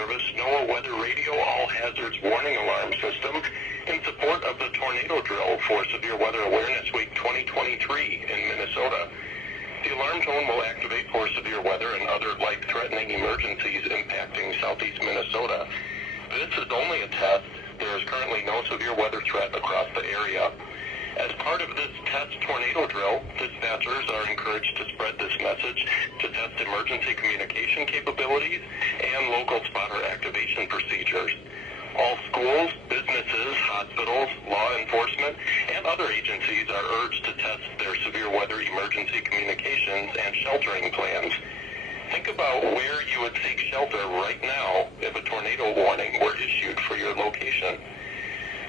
Service NOAA Weather Radio All Hazards Warning Alarm System in support of the tornado drill for Severe Weather Awareness Week 2023 in Minnesota. The alarm tone will activate for severe weather and other life-threatening emergencies impacting southeast Minnesota. This is only a test. There is currently no severe weather threat across the area. As part of this test tornado drill, dispatchers are encouraged to spread this message to test emergency communication capabilities and local spotter activation procedures. All schools, businesses, hospitals, law enforcement, and other agencies are urged to test their severe weather emergency communications and sheltering plans. Think about where you would seek shelter right now if a tornado warning were issued for your location.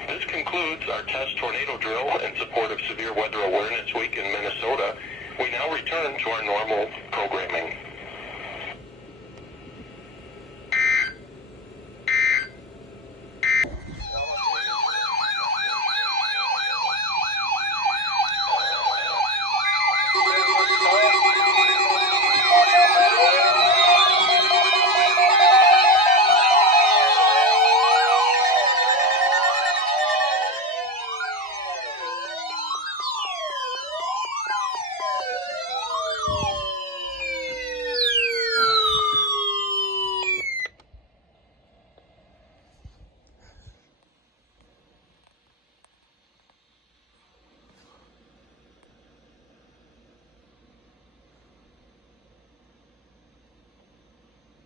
This concludes our test tornado drill in support of Severe Weather Awareness Week in Minnesota. We now return to our normal programming.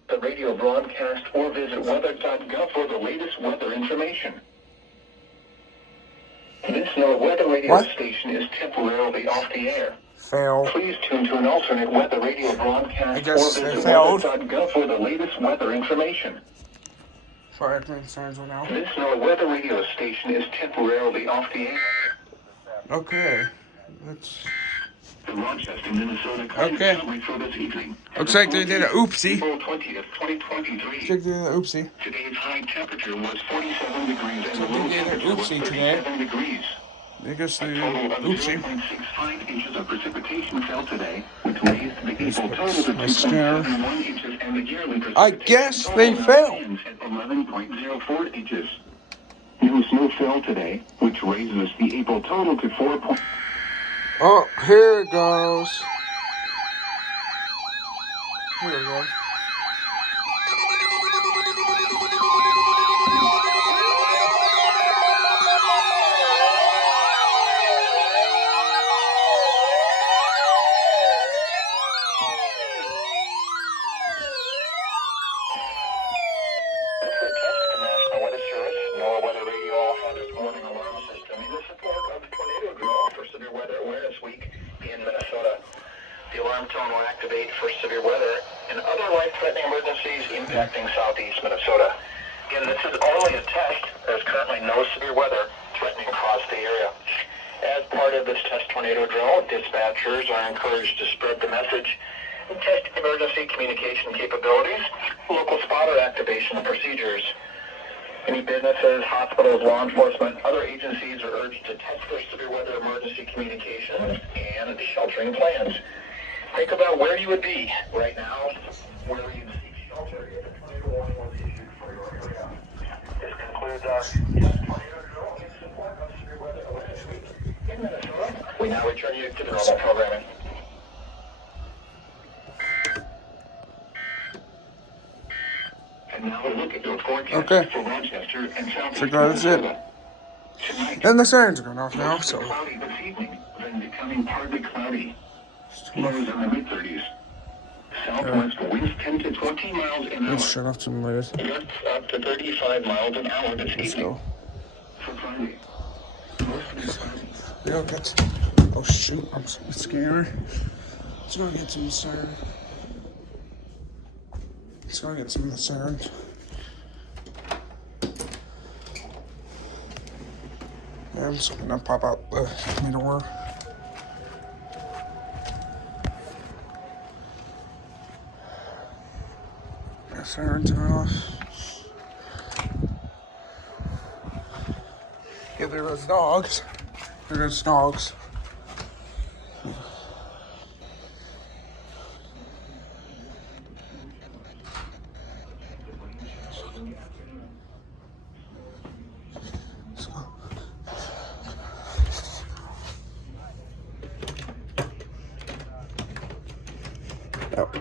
The radio broadcast or visit weather.gov for the latest weather information. This NOAA weather radio station is temporarily off the air. Fail. Please tune to an alternate weather radio broadcast or visit failed. weather.gov for the latest weather information. Sorry, I think sirens went out. This NOAA weather radio station is temporarily off the air. Okay. Let's... The Rochester, Minnesota Okay. for this evening. Looks like they did an oopsie. April 20th, 2023. Looks like they did an oopsie. Today's high temperature was 47 degrees and the low they did an temperature was oopsie 37 today. degrees. I guess they did Total an of oopsie. 0.65 inches of precipitation fell today, which raised the April total to My scare. 2.71 inches and the yearly precipitation I guess they total fell. stands at 11.04 inches. No snow fell today, which raises the April total to 4. Oh, here it goes. Here we go. National Weather Service, NOAA Weather Radio All Hazards Warning Alarm System in support of the tornado drill for Severe Weather Awareness Week in Minnesota. The alarm tone will activate for severe weather and other life-threatening emergencies impacting southeast Minnesota. Again, this is only a test. There's currently no severe weather threatening across the area. As part of this test tornado drill, dispatchers are encouraged to spread the message and test emergency communication capabilities, local spotter activation procedures. Any businesses, hospitals, law enforcement, other agencies are urged to test their severe weather emergency communications and sheltering plans. Think about where you would be right now, where you'd seek shelter if a tornado warning was issued for your area. This concludes our tornado drill in support of Severe Weather Awareness Week in Minnesota. We now return you to the normal programming. And now a look at your forecast for Rochester and South. So that's it. Tonight, And the sirens are going off now, so. cloudy this evening, then becoming partly cloudy. Lows in the mid-30s. Southwest winds 10 to 20 miles an hour. Let's shut off some latest. Gusts up to 35 miles an hour this Let's evening. go. For Friday. Yeah, get. Oh shoot, I'm scared. Let's go get some sirens. Let's go get some of the sirens. Yeah, I'm just gonna pop out the door. The sirens are off. Yeah, there goes dogs. There goes dogs. Yep.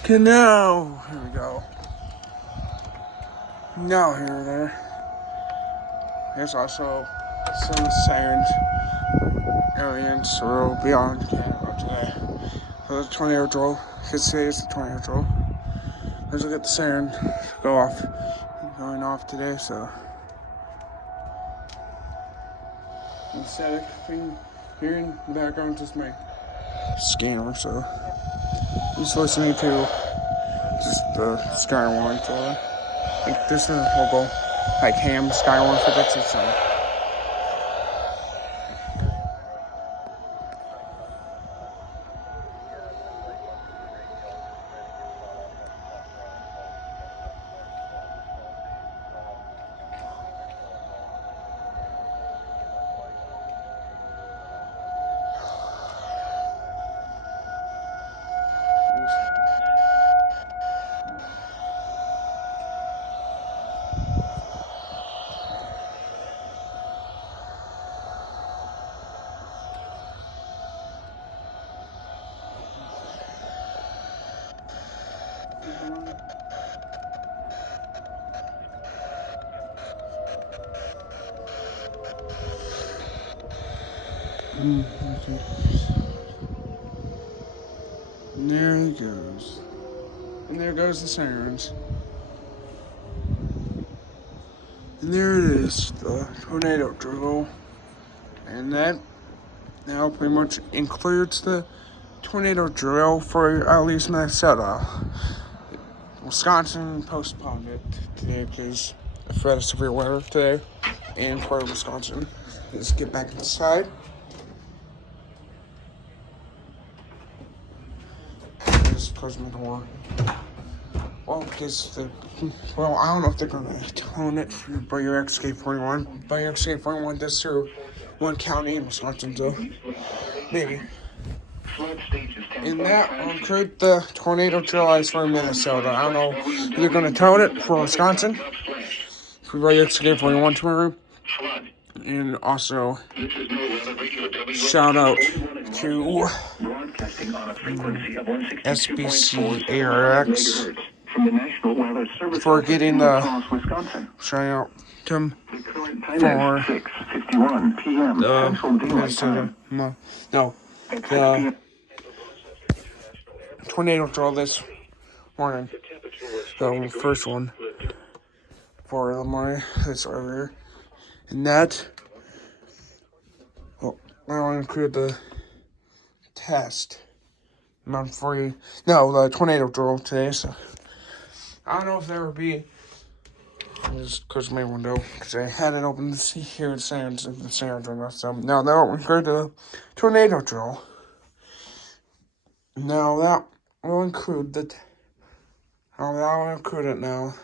Okay, now, here we go. Now, here and there. There's also some sirens. Ambiance will be on camera today. So the tornado drill. You could say it's the tornado drill. Let's look at the siren go off. Going off today, so. The static thing here in the background is just my scanner, so. I'm just listening to just the Skywarn for like this is a local like ham Skywarn for that's its own. And there he goes. And there goes the sirens. And there it is, the tornado drill. And that now pretty much includes the tornado drill for at least Minnesota. Wisconsin postponed it today because of threat of severe weather today in part of Wisconsin. Let's get back inside. Just close my door. Well, because I don't know if they're gonna tone it by your XK41. By your XK41 does through one county in Wisconsin, so maybe. And that will include the tornado drill ice for Minnesota. I don't know if they're gonna tone it for Wisconsin. For your XK41 tomorrow. And also, shout out to SBCARX for getting the shout out to them for the Minnesota the tornado drill this morning. The first one for the morning that's earlier. And that will include the test. Not for you. No, the tornado drill today, so I don't know if there will be. I just closed my window because I had it open to see here the sirens and the sirens are not some. Now that will include the tornado drill. Now that will include the that will include it now.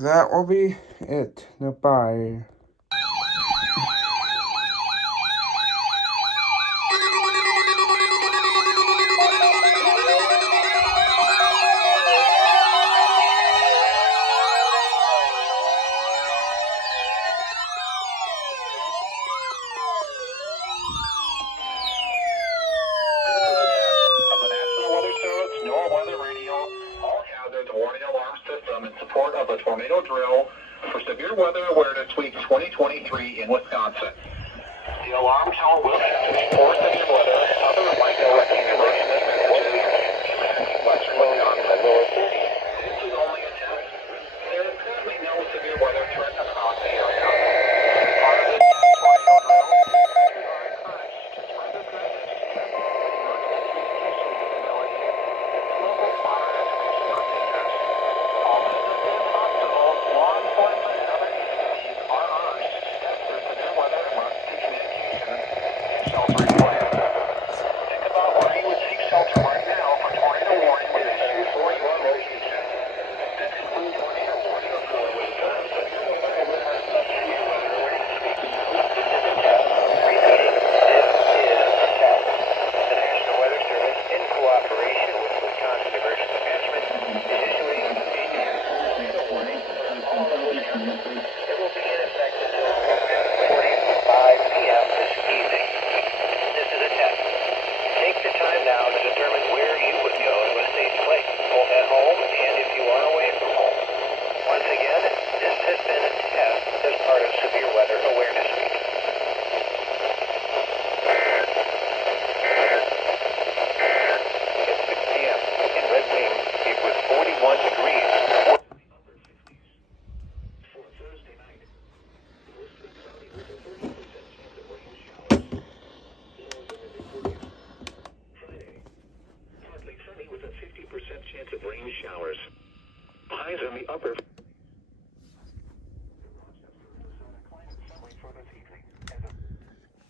That will be it. Goodbye. In support of the tornado drill for severe weather awareness week 2023 in Wisconsin. The alarm tone will shift for severe weather. Other reminder directing emergency messages. Westerly on the lower 40. This is only a test. There is currently no severe weather threat across the area. Part of this tornado drill, you are encouraged to spread this message to emergency communication capability. Local fire education containers. All businesses, hospitals, law enforcement, and other agencies are urged to test their severe weather emergency communications and sheltering plans. Think about where you would seek shelter right now for tornado warning was issued for your location. rain showers. Highs in the upper